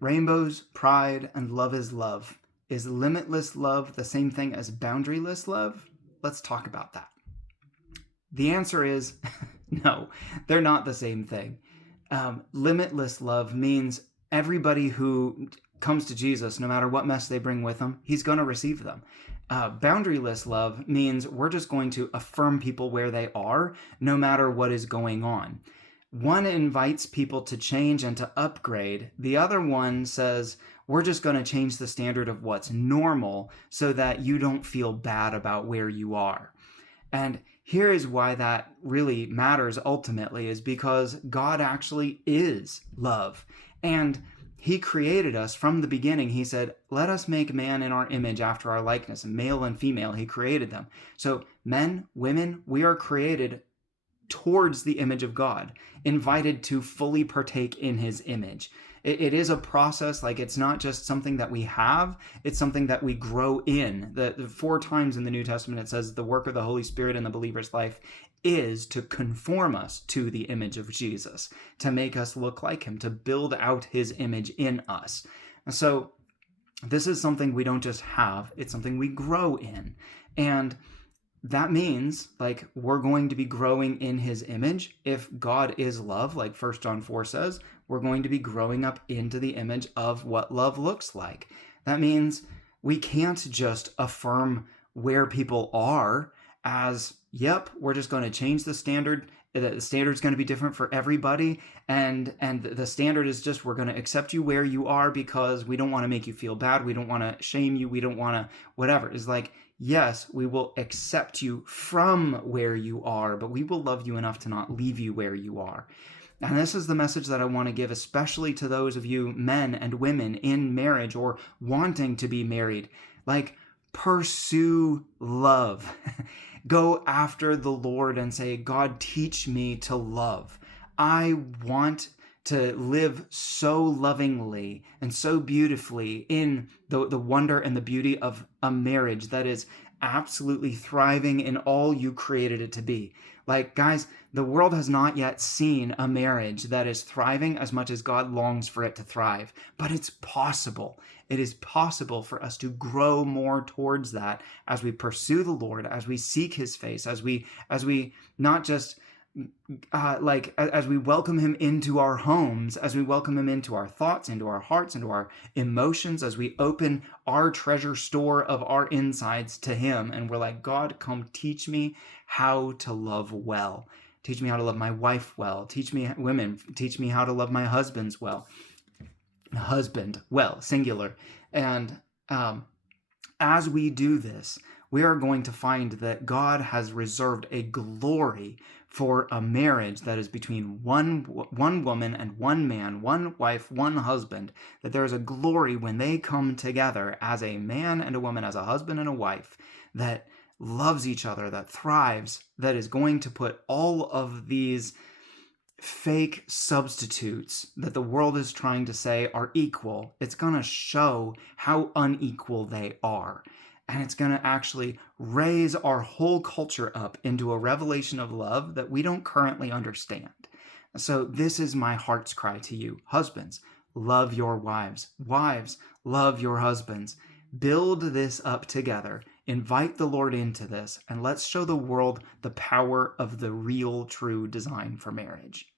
Rainbows, pride, and love is love. Is limitless love the same thing as boundaryless love? Let's talk about that. The answer is no, they're not the same thing. Limitless love means everybody who comes to Jesus, no matter what mess they bring with them, he's going to receive them. Boundaryless love means we're just going to affirm people where they are, no matter what is going on. One invites people to change and to upgrade. The other one says, we're just going to change the standard of what's normal so that you don't feel bad about where you are. And here is why that really matters ultimately, is because God actually is love. And he created us from the beginning. He said, let us make man in our image after our likeness. Male and female, he created them. So men, women, we are created towards the image of God, invited to fully partake in his image. It is a process. Like, it's not just something that we have, it's something that we grow in. The 4 times in the New Testament it says the work of the Holy Spirit in the believer's life is to conform us to the image of Jesus, to make us look like him, to build out his image in us. And so this is something we don't just have, it's something we grow in. And that means, like, we're going to be growing in his image. If God is love, like 1 John 4 says, we're going to be growing up into the image of what love looks like. That means we can't just affirm where people are as, yep, we're just going to change the standard. The standard's going to be different for everybody. And the standard is just, we're going to accept you where you are because we don't want to make you feel bad. We don't want to shame you. We don't want to whatever. It's like, yes, we will accept you from where you are, but we will love you enough to not leave you where you are. And this is the message that I want to give, especially to those of you men and women in marriage or wanting to be married. Like, pursue love. Go after the Lord and say, God, teach me to love. I want to live so lovingly and so beautifully in the wonder and the beauty of a marriage that is absolutely thriving in all you created it to be. Like, guys, the world has not yet seen a marriage that is thriving as much as God longs for it to thrive. But it's possible. It is possible for us to grow more towards that as we pursue the Lord, as we seek his face, as we not just as we welcome him into our homes, as we welcome him into our thoughts, into our hearts, into our emotions, as we open our treasure store of our insides to him. And we're like, God, come teach me how to love well. Teach me how to love my wife well. Teach me, women, teach me how to love my husband well, singular. And as we do this, we are going to find that God has reserved a glory for a marriage that is between one woman and one man, one wife, one husband, that there is a glory when they come together as a man and a woman, as a husband and a wife, that loves each other, that thrives, that is going to put all of these fake substitutes that the world is trying to say are equal. It's going to show how unequal they are. And it's going to actually raise our whole culture up into a revelation of love that we don't currently understand. So this is my heart's cry to you. Husbands, love your wives. Wives, love your husbands. Build this up together. Invite the Lord into this, and let's show the world the power of the real, true design for marriage.